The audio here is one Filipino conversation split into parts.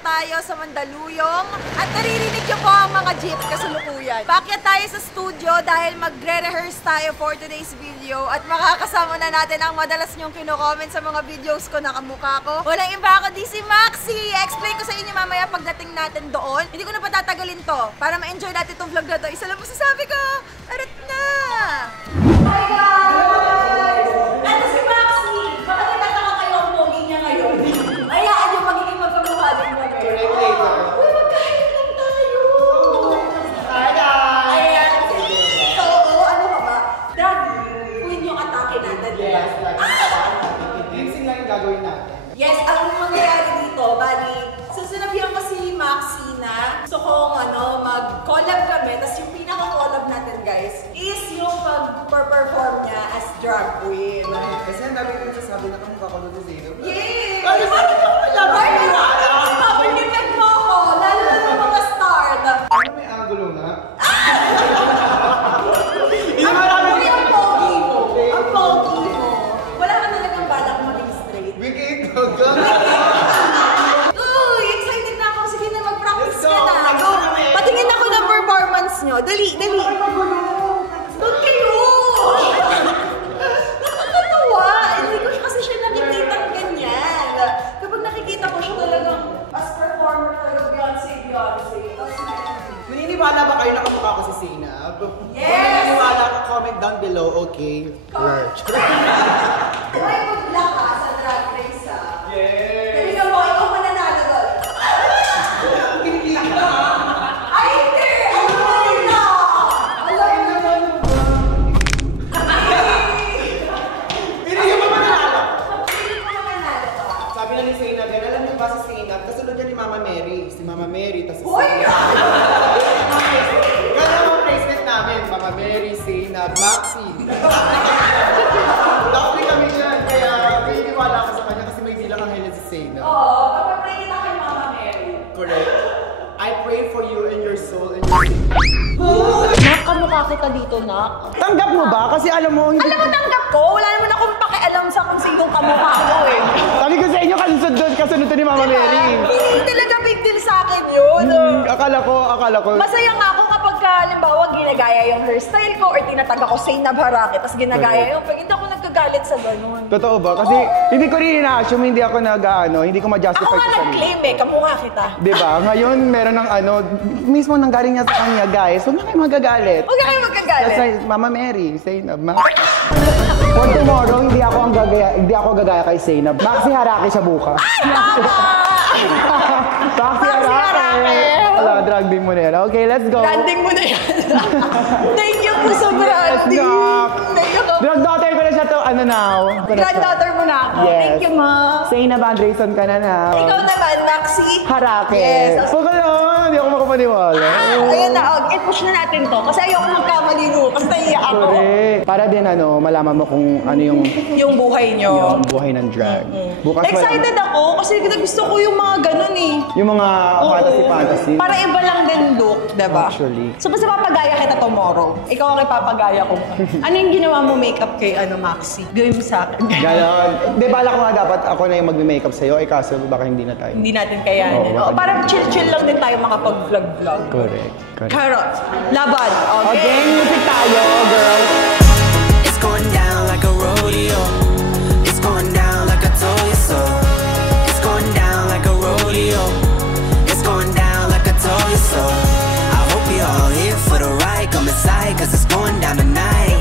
tayo sa Mandaluyong at naririnig niyo po ang mga jeep kasalukuyan. Paakyat tayo sa studio dahil magre-rehearse tayo for today's video at makakasama na natin ang madalas niyong kino-comment sa mga videos ko na kamukha ko. Walang iba kundi si Maxi! Explain ko sa inyo mamaya pagdating natin doon. Hindi ko na patatagalin to para ma-enjoy natin itong vlog na to. Isa lang po sasabi ko, arat na! Hi guys! Ito si Maxi! Baka nagtataka kayo ang pogi niya ngayon. Hayaan yung magiging magkamukha din kami. Uy, magkain lang tayo! Hi guys! Ayan. So, ano ka ba? Daddy, queen yung atake natin. Yes, lip-sync lang yung gagawin natin. Yes, ang mangyayari dito, bali, sinabihan ko si Maxi na gusto kong mag-collab kami, tapos yung pinaka-collab natin guys, is yung pag-perform niya as drag queen. Kasi ang dami ko sasabi na kamukha ko doon si Zeno. Yay! Ay, bakit ako malalaman? Pag-nipag mo ako, lalo na ng mga start. Ano may angulo na? Ang pogi mo. Ang pogi mo. Wala ka talagang balak maging straight. Wiki, gaga. Uy, excited na ako. Sige na, mag-practice ka na. Go. Patingin ako ng performance nyo. Dali, dali. Doon kayo! Nakakatawa. Hindi ko kasi siya nakikitang ganyan. Kapag nakikita ko siya talagang as performer talaga Beyonce. Naniniwala ba kayo na kamukha ko si Zainab? Yes! Naniniwala ka, comment down below, okay? Right. May pagla ka sa drag race, ha? Yes! Tingnan mo, ikaw mananalo doon. Hindi ka! Ay, hindi! Alam mo nila! Alam mo na! Hindi ka ba mananalo? Hindi ko mananalo to. Sabi na ni Zainab, yan, alam niyo ba si Zainab? Kasunod yan ni Mama Mary. Si Mama Mary, tas si Hoy! Gano'n ang placement namin. Mama Mary, Zainab, Maxi. Dami kami dyan. Kaya naniniwala ako sa kanya kasi may bilang ang hilan si Zainab. Oo, kapag-pray kita kay Mama Mary. Correct. I pray for you and your soul and your... Nak, kamukha kita dito, Nak. Tanggap mo ba? Kasi alam mo, hindi... Alam mo, tanggap ko. Wala naman akong pakialam sa kung sinong kamukha ko eh. Sabi ko sa inyo, kasunod to ni Mama Mary. Hindi talaga big deal sa akin yun. Akala ko. Masaya nga ako kapag halimbawa ginagaya yung hairstyle ko or tinatag ako Zainab Harake tapos ginagaya yung pag hindi ako nagkagalit sa ganun. Totoo ba? Kasi hindi ko rin ina-assume, hindi ako hindi ko ma-justify Ako nga sa sarili. nag-claim eh, kamukha kita. Diba? Ngayon, meron ng mismo nanggaling niya sa kanya, guys. Huwag na kayo magagalit. Huwag na kayo magkagalit. That's like, Mama Mary, Zainab, For tomorrow, hindi ako gagaya kay Zainab. Maxi Harake siya bukas. Tama! Maxi Harake! Wala, drag din mo na yan. Okay, let's go. Branding mo na yan. Thank you po sa branding. Thank you. Granddaughter ko na siya to, now. Granddaughter mo na ako. Yes. Thank you, Ma. Zainab Andresen ka na now. Ikaw naman, Maxi. Harake. Yes. Huwag ka na, hindi ako makapaniwala. Ayun na, i-push na natin to. Kasi ayoko magkamali mo. Kasi naiiyak ako. Correct. Para din malaman mo kung ano Yung buhay nyo. yung buhay ng drag. Bukas Excited ako kasi gusto ko yung mga ganun eh. yung mga fantasy. Para iba lang din look, diba? Actually. So basta papagaya kita tomorrow. Ikaw ang ipapagaya ko. Ano yung ginawa mo makeup kay Maxi? Gawin mo sa akin. Ganon. Di bala ko nga dapat ako na yung mag-makeup sa'yo. Eh kaso baka hindi na tayo. Hindi natin kayanin. Oo, Parang chill-chill lang din tayo makapag-vlog-vlog. Correct. Carrot. Laban. Okay. Okay, music tayo, girl. It's going down like a rodeo. It's going down like I told you so. It's going down like a rodeo. It's going down like I told you so. I hope you're all here for the ride. Come inside, cause it's going down tonight.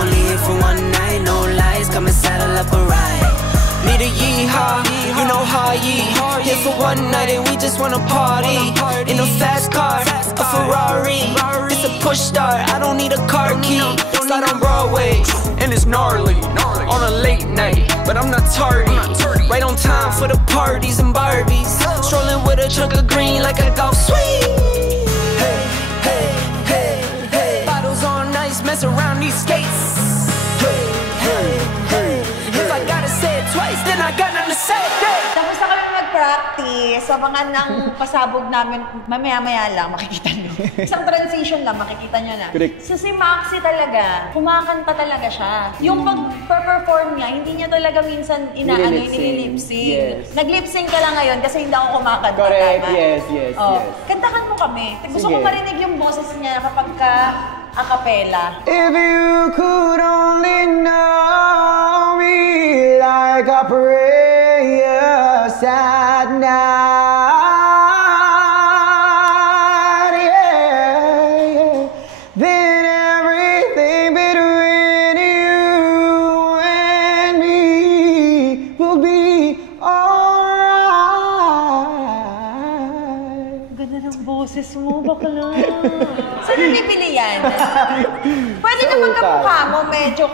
Only here for one night, no lies. Come and saddle up a ride. Need a yeehaw, you know how ye. Here for one night and we just wanna party. In a fast car, a Ferrari. It's a push start, I don't need a car key. Slide on Broadway, and it's gnarly. On a late night, but I'm not tardy. Right on time for the parties and Barbies. Strolling with a chunk of green like a golf swing. Hey, hey, hey, hey. Bottles on ice, mess around these skates. Hey, hey, hey. If I gotta say it twice, then I got nothing to say. Tapos na kami practice sa mga nang pasabog namin, mamaya-maya lang, makikita nyo. Isang transition lang, makikita nyo na. Correct. So si Maxi talaga, kumakanta talaga siya. Yung pag-perform niya, hindi niya talaga minsan nililip-sync. Yes. Nag-lip-sync ka lang ngayon kasi hindi ako kumakanta. Correct, tama? yes. Kantakan mo kami. Gusto Sige. ko marinig yung boses niya kapag a cappella. If you could only know me like a prayer at night, yeah, then everything between you and me will be alright. Ganda ng boses mo, bakla. Saan nabibili yan? Pwede naman kamukha mo, medyo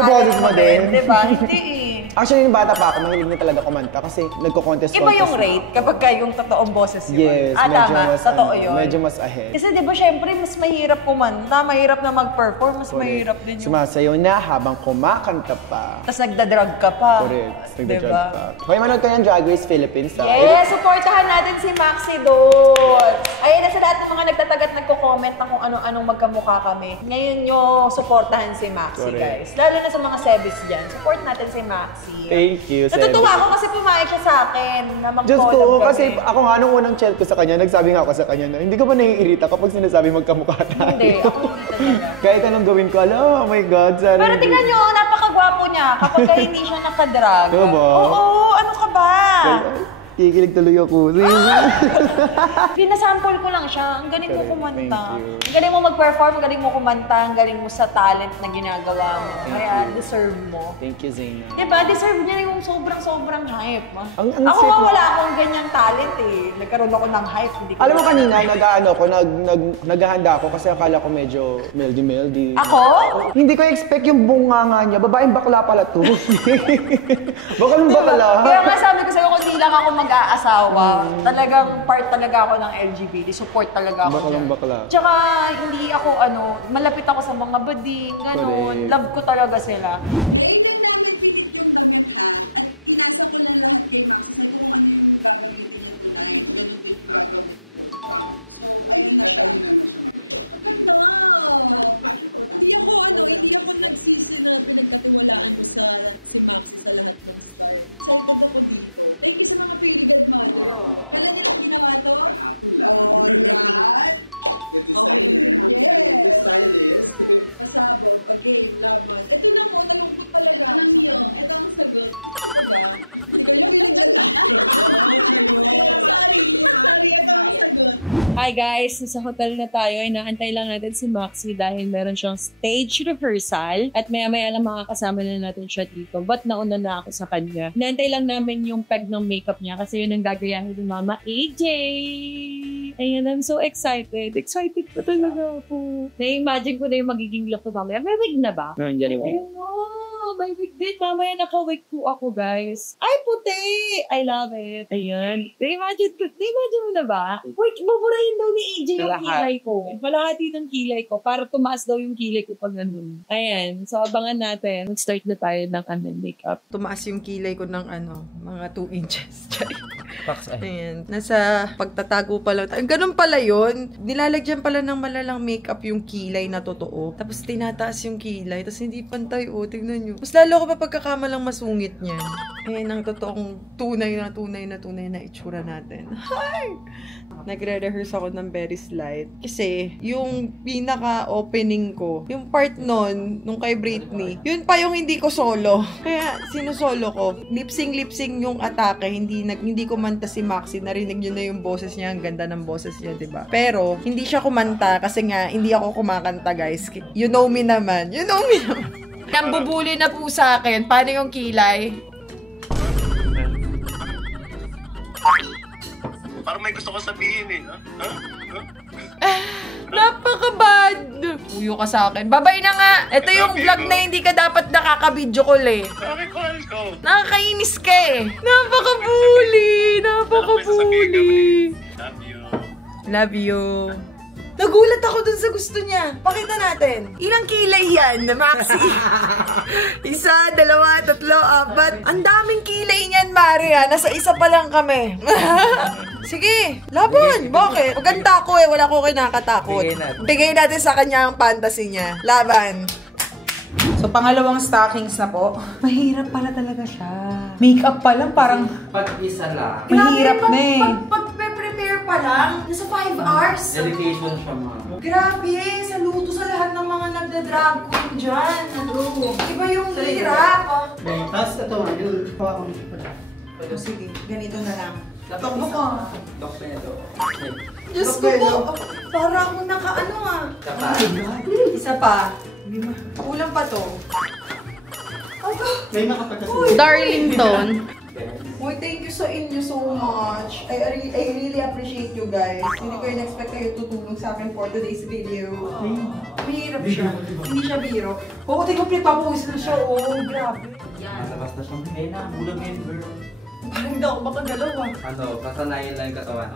Boses mo din? Diba? Hindi eh. Actually, yung bata pa ako, mahilig na talaga kumanta kasi nagko-contest. Iba yung rate kapag yung totoong boses yun. Yes, Tama. Totoo yun. medyo mas ahead. Kasi di ba syempre, mas mahirap kumanta, mahirap na mag-perform, mas mahirap din yung... Sumasayaw na habang kumakanta pa. Tapos nagda-drug ka pa. Correct. Nagda-drug Diba? pa. Okay, manood ka ng Drag Race Philippines. Yes, supportahan natin si Maxi doon. Ayun na sa lahat ng mga nagtatagat, nagko-comment na kung ano-anong magkamukha kami. Ngayon nyo supportahan si Maxi, Correct. guys. Lalo na sa mga sebis dyan. Support natin si Maxi. Thank you, Natutuwa ako kasi pumayag siya sa akin na mag-collab Diyos ko, kami. kasi ako nga nung unang chat ko sa kanya, nagsabi nga ako sa kanya na hindi ka ba naiirita kapag sinasabi magkamukha tayo? Hindi, ako hindi talaga. Kahit anong gawin ko, oh my God, sana. Pero tingnan nyo, napakagwapo niya kapag hindi siya nakadrag. Diba? Oo, ano ka ba? Kikilig tuloy ako. Pinasample ko lang siya. Ang galing mo Correct. kumanta. Thank you. Ang galing mo mag-perform, ang galing mo kumanta, ang galing mo sa talent na ginagawa mo. Kaya deserve mo. Thank you, Zayna. Diba? Deserve niya yung sobrang hype. Ang Ako sweet mo. wala akong ganyang talent eh. Nagkaroon ako ng hype. Hindi ko Alam mo kanina, naghahanda ako kasi akala ko medyo melody. Ako? Hindi ko expect yung bunganga niya. Babaeng bakla pala to. Baka nung bakla. Kaya nga sabi ko sa'yo, kung di lang ako mag-aasawa, talagang part talaga ako ng LGBT. Support talaga ako Bakalang dyan. bakla. Tsaka hindi ako malapit ako sa mga bading, gano'n. Correct. Love ko talaga sila. Hi guys! Nasa hotel na tayo. Inaantay lang natin si Maxi dahil meron siyang stage rehearsal at maya-maya lang makakasama na natin siya dito. But nauna na ako sa kanya. Inaantay lang namin yung peg ng makeup niya kasi yun ang gagayahin ni Mama AJ! Ayan, I'm so excited. Excited pa talaga ako. Na-imagine ko na yung magiging look ko mamaya. May wig na ba? Ayun o! May wig din. Mamaya naka-wig po ako, guys. Ay, puti! I love it. Ayan. Na-imagine mo na ba? Wait, baburahin daw ni AJ yung kilay ko. Malahati ng kilay ko para tumaas daw yung kilay ko pag ganun. Ayan. So, abangan natin. Mag-start na tayo ng makeup. Tumaas yung kilay ko ng mga 2 inches. Ayan. Nasa pagtatago pa lang. Ganun pala yun. Nilalagyan pala ng malalang makeup yung kilay na totoo. Tapos tinataas yung kilay. Tapos hindi pantay. O, tignan nyo. Mas lalo ko pa pagkakamalang masungit niyan. Ayan ang totoong tunay na itsura natin. Hi! Nagre-rehearse ako ng very slight. Kasi, yung pinaka-opening ko, yung part nun, nung kay Britney, yun pa yung hindi ko solo. Kaya, sinusolo ko. Lip-sync yung atake. Hindi kumanta si Maxi. Narinig nyo na yung boses niya. Ang ganda ng boses niya, diba? Pero, hindi siya kumanta kasi nga, hindi ako kumakanta, guys. You know me naman. Nambubuli na po sa akin. Paano yung kilay? Parang may gusto ko sabihin eh. Napaka-bad! Uyo ka sa akin. Babay na nga! Ito yung vlog na hindi ka dapat nakaka-video call eh. Bakit call ko? Nakakainis ka eh. Napaka-bully! Love you. Love you. Nagulat ako dun sa gusto niya. Pakita natin. Ilang kilay yan, Maxi? 1, 2, 3, 4. Ang daming kilay niyan, Mari nasa isa pa lang kami. Sige, laban. Bakit? Maganda ako wala ko kinakatakot. Bigay natin sa kanya ang fantasy niya. Laban. So, pangalawang stockings na po. Mahirap pala talaga siya. Makeup pa lang, parang Pag-isa lang. mahirap na eh. Pag-prepare pa lang, nasa 5 hours. Dedication siya, ma'am. Grabe, saludo sa lahat ng mga nagda-drag queen dyan. Iba yung hirap. Tapos ito, yun. Sige, ganito na lang. Takbo ka. Dok na ito. Diyos ko po, para ako nakaano Isa pa. Kulang pa to. May nakapagkasin. Darlington. Uy, thank you sa inyo so much. I really appreciate you guys. Hindi ko in-expect kayo tutulong sa akin for today's video. Mahirap siya. Hindi siya biro. Oo, tingnan mo, papawis na siya. Oh, grabe. Nasa basta siyang pena. Bulag ngayon, girl. Parang hindi ako makagalaw ah. Ano, kasanayan lang yung katawan.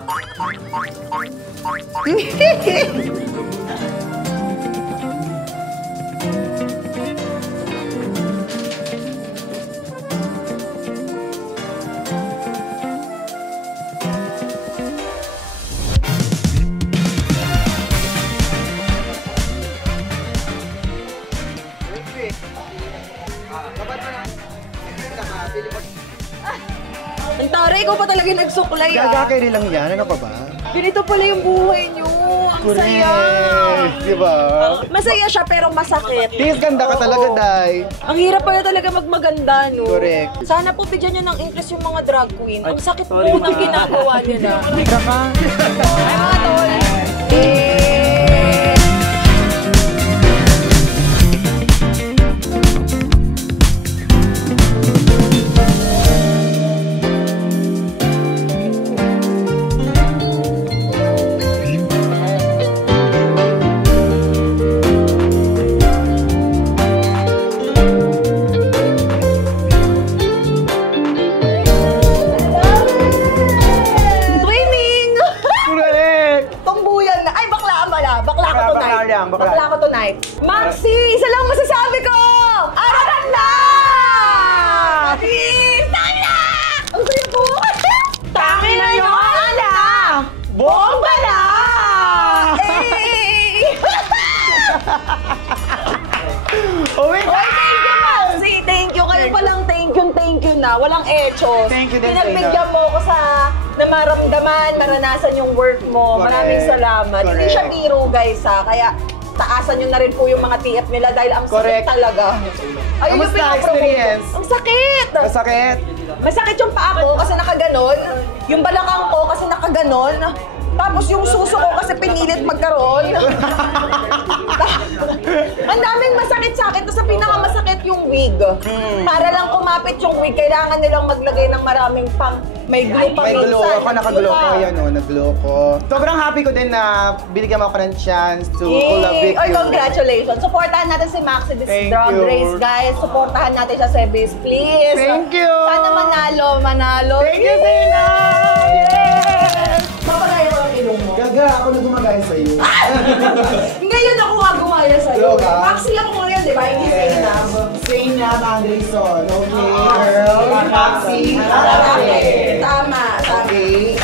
Ang taray ko pa talaga nagsuklay Gagakiri lang yan. Ano ka ba? Ganito pala yung buhay niyo. Ang saya. Di ba? Masaya siya pero masakit. Tingis ganda ka talaga, Day. Ang hirap pala talaga magmaganda, no? Correct. Sana po bigyan nyo ng interest yung mga drag queen. Ang sakit po ng ginagawa nila. Ay, mga tol. Bakla ko tonight. Maxi, isa lang masasabi ko! Ararat na! Please! Tangin na! Ang sayo ko! Tangin na yung ala! Bomba na! Oh my God! Thank you, Maxi! Thank you! Kayo palang thank you na. Walang echos. Thank you din, Pinagbigyan mo ko sa na maramdaman, maranasan yung work mo. Correct. Maraming salamat. Hindi Correct. siya biro, guys, ha? Kaya taasan nyo na rin po yung mga TF nila dahil ang sakit Correct. talaga. Ayun yung Kamusta pinapromote. experience? Ang sakit! Masakit. Masakit yung paa ko kasi nakaganon. Yung balakang ko kasi nakaganon. Tapos yung suso ko kasi pinilit magkaroon. Ang daming masakit sa akin. Tapos sa pinakamasakit yung wig. Para lang kumapit yung wig, kailangan nilang maglagay ng maraming pang may glue pang May glow minsan. ako, naka-glow ko. Ayan o, nag-glow ko. Sobrang happy ko din na binigyan mo ako ng chance to collaborate Oy, congratulations. Supportahan natin si Maxi this Thank Drag you. Race, guys. Supportahan natin siya sa Biz, please. Thank you. Sana manalo. Thank you, Zayna! Yes! Papagaya ko ang ilong mo. Gaga, ako na gumagaya sa'yo. Ngayon ako nga gumaya sa'yo. Yoga? Maxi ako ngayon, di ba? Hindi Zainab. Zainab Anderson, okay, girl. Maxi. Tama. Okay.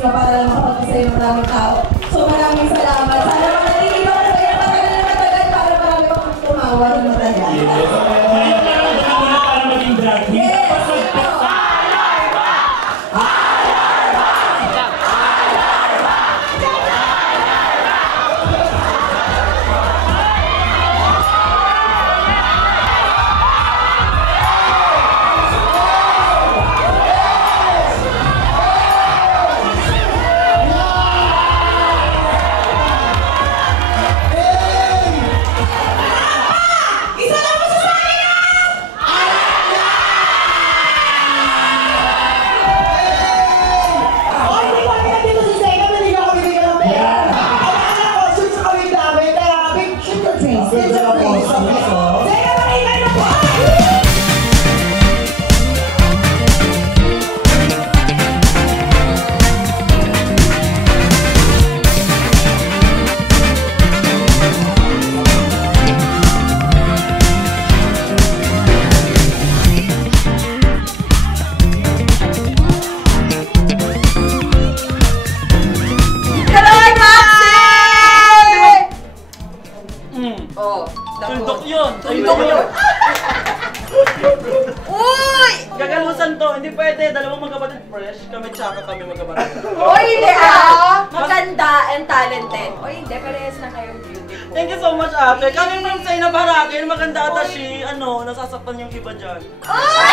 ka para lang makapag-isay ng maraming tao. So maraming salamat. Sana manatili ka sa kanya matagal na matagal para marami pang tumawa ng matagal. Para maging drag queen. Yes! Tuldok yun! Tuldok yun! Uy! Gagalusan to, hindi pwede. Dalawang magkapatid fresh, kami tsaka kami magkapatid. Uy, hindi ah! Maganda and talented. Uy, hindi, parehas na kayong beautiful. Thank you so much, ate. Kami from Sayna Barakin, maganda ata si, nasasaktan yung iba dyan. Uy!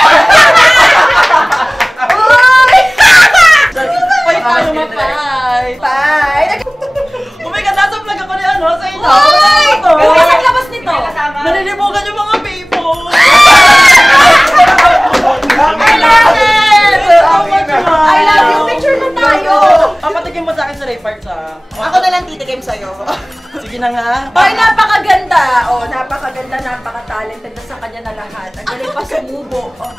Pay tayo, mapay! Bye! Oh my God, nasa vlog ako ni Sayna. Uy! Kasi ang labas nito. Nalilibugan yung mga people! I love it! I love you! Picture na tayo! Papatikin mo sa akin sa Ray Parks, ha? Ako na lang titikim sa'yo. Sige na nga. Ay, napakaganda! Oh, napakaganda, napaka-talented na sa kanya na lahat. Ang galing pa sumubo. Oh.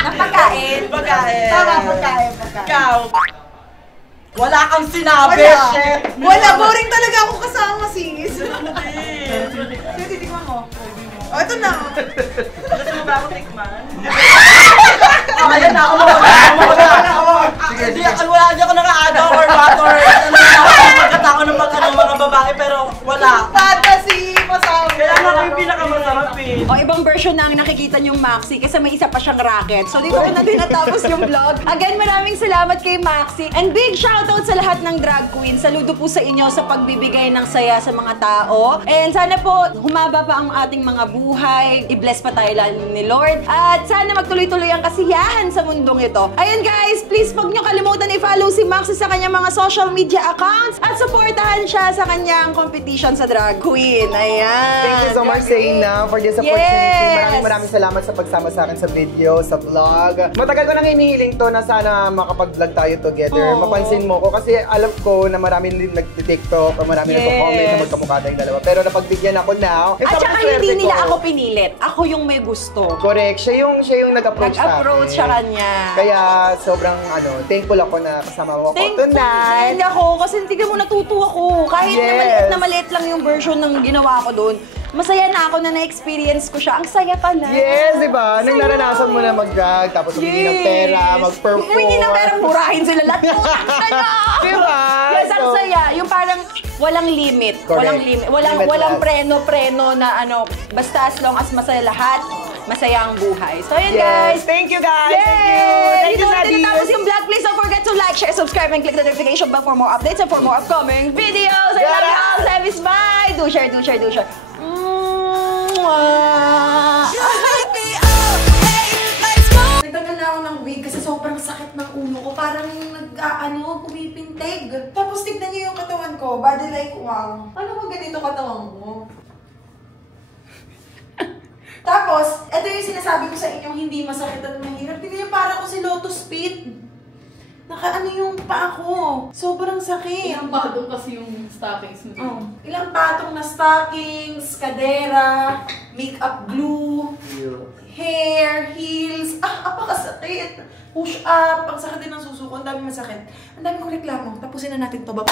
Napakain. Pagkain. Tama, pagkain. Ikaw. Wala kang sinabi, chef. Wala, boring talaga ako kasama, sis. Hindi. Titikman mo. Oh, ito na. Gusto mo ba ako tikman? Ayan na, Hindi ako naka-ano or water. Magkatao ng mga babae pero wala. Fantasy! Masama. Kaya nga yung pinakamasarap eh. O, ibang version na ang nakikita niyong Maxi kasi may isa pa siyang racket. So, dito ko na din natapos yung vlog. Again, maraming salamat kay Maxi. And big shoutout sa lahat ng drag queen. Saludo po sa inyo sa pagbibigay ng saya sa mga tao. And sana po, humaba pa ang ating mga buhay. I-bless pa tayo lalo ni Lord. At sana magtuloy-tuloy ang kasiyahan sa mundong ito. Ayun guys, please wag niyo kalimutan i-follow si Maxi sa kanyang mga social media accounts at supportahan siya sa kanyang competition sa drag queen. Ayan. Thank you so much, Sayna, for this opportunity. Maraming salamat sa pagsama sa akin sa video, sa vlog. Matagal ko nang hinihiling to na sana makapag-vlog tayo together. Mapansin mo ko kasi alam ko na marami din nag-TikTok, marami nag-comment na magkamukha tayong dalawa. Pero napagbigyan ako now. At saka hindi nila ako pinilit. Ako yung may gusto. Correct. Siya yung nag-approach sa akin. Nag-approach siya kanya. Kaya sobrang thankful ako na kasama mo ako tonight. Thankful ako kasi tingnan mo natutuwa ako. Kahit na maliit lang yung version ng ginawa ko doon. Masaya na ako na na-experience ko siya. Ang saya pa na. Yes, di ba? Nang naranasan mo na mag-drag, tapos humingi ng pera, mag-perform. Humingi ng pera, murahin sila lahat. Di ba? Yes, ang saya. Yung parang walang limit. Correct. Walang limit. Walang preno na basta as long as masaya lahat, masaya ang buhay. So, yun guys. Thank you guys. Yay! Thank you. Thank you, Tapos yung vlog, please don't forget to like, share, subscribe, and click the notification bell for more updates and for more upcoming videos. I love you all. Sevis, bye! Do share. Nagtagal na ako ng wig kasi sobrang sakit ng ulo ko. Parang pumipintig. Tapos tignan niyo yung katawan ko. Body like, wow. Ano ba ganito katawan mo? Tapos, ito yung sinasabi ko sa inyo, hindi masakit at mahirap. Tignan niyo, parang ko si Lotus Pit. Nakaano yung paa ko. Sobrang sakit. Ilang patong kasi yung stockings mo. Oh. Ilang patong na stockings, kadera, makeup glue, hair, heels. Apakasakit. Push up. Ang sakit din ng susuko. Ang dami masakit. Ang dami kong reklamo. Tapusin na natin to. Bye.